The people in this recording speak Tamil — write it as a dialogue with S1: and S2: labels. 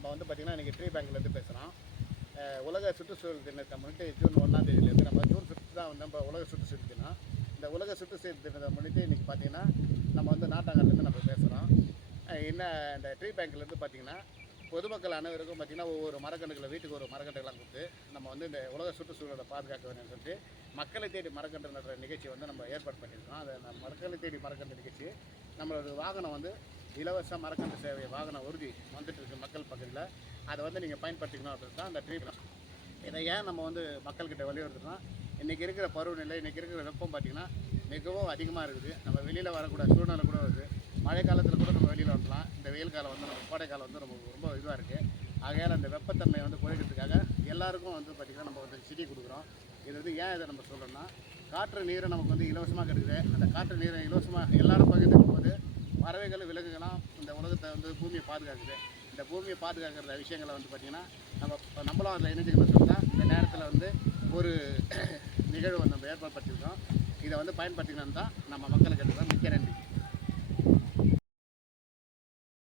S1: நம்ம வந்து பார்த்திங்கன்னா இன்றைக்கி ட்ரீ பேங்க்லேருந்து பேசுகிறோம் உலக சுற்றுச்சூழல் தினத்தை முன்னிட்டு ஜூன் ஒன்றாம் தேதியிலேருந்து நம்ம ஜூன் ஃபிஃப்த் தான் வந்து நம்ம உலக சுற்றுச்சூழல் தினம். இந்த உலக சுற்றுச்சூழல் தினத்தை முன்னிட்டு இன்றைக்கி பார்த்திங்கன்னா நம்ம வந்து நாட்டாங்கல்லேருந்து நம்ம பேசுகிறோம் என்ன இந்த ட்ரீ பேங்க்லேருந்து பார்த்திங்கன்னா பொதுமக்கள் அனைவருக்கும் பார்த்திங்கன்னா ஒவ்வொரு மரக்கன்றுகளை வீட்டுக்கு ஒரு மரக்கண்டுகளாக கொடுத்து நம்ம வந்து இந்த உலக சுற்றுச்சூழலை பாதுகாக்க வேணும்னு சொல்லிட்டு மக்களை தேடி மரக்கன்று நடுற நிகழ்ச்சி வந்து நம்ம ஏற்பாடு பண்ணியிருக்கோம். அதை நம்ம மக்களை தேடி மரக்கன்று நிகழ்ச்சி நம்மளோட வாகனம் வந்து இலவச மரக்கன்று சேவை வாகன உறுதி வந்துட்டு இருக்கு மக்கள் இல்லை. அதை வந்து நீங்கள் பயன்படுத்திக்கணும் அப்படின்னு தான் அந்த ட்ரீட்மெண்ட் இதை ஏன் நம்ம வந்து மக்கள்கிட்ட வலியுறுத்துனா இன்றைக்கி இருக்கிற பருவநிலை இன்றைக்கி இருக்கிற வெப்பம் பார்த்திங்கன்னா மிகவும் அதிகமாக இருக்குது. நம்ம வெளியில் வரக்கூட சூழ்நிலை கூட வருது. மழை காலத்தில் கூட நம்ம வெளியில் வரலாம். இந்த வெயில் காலம் வந்து நம்ம கோடை காலம் வந்து ரொம்ப ரொம்ப இதுவாக இருக்குது ஆகையால் அந்த வெப்பத்தன்மையை வந்து குறைக்கிறதுக்காக எல்லாருக்கும் வந்து பார்த்திங்கன்னா நம்ம வந்து செடி கொடுக்குறோம். இது வந்து ஏன் இதை நம்ம சொல்கிறோம்னா காற்று நீரை நமக்கு வந்து இலவசமாக கிடைக்குது. அந்த காற்று நீரை இலவசமாக எல்லாரும் பகிர்ந்துக்கும் போது பறவைகள் விலங்குகளாம் இந்த உலகத்தை வந்து பூமியை பாதுகாக்குது. இந்த பூமியை பாதுகாக்கிற விஷயங்களை வந்து பார்த்திங்கன்னா நம்ம நம்மளும் அதில் இணைஞ்சுக்கணும் சொன்னால் இந்த நேரத்தில் வந்து ஒரு நிகழ்வு நம்ம ஏற்பாடு பண்ணியிருக்கோம். இதை வந்து பயன்படுத்திக்கணும்னு தான் நம்ம மக்களுக்கு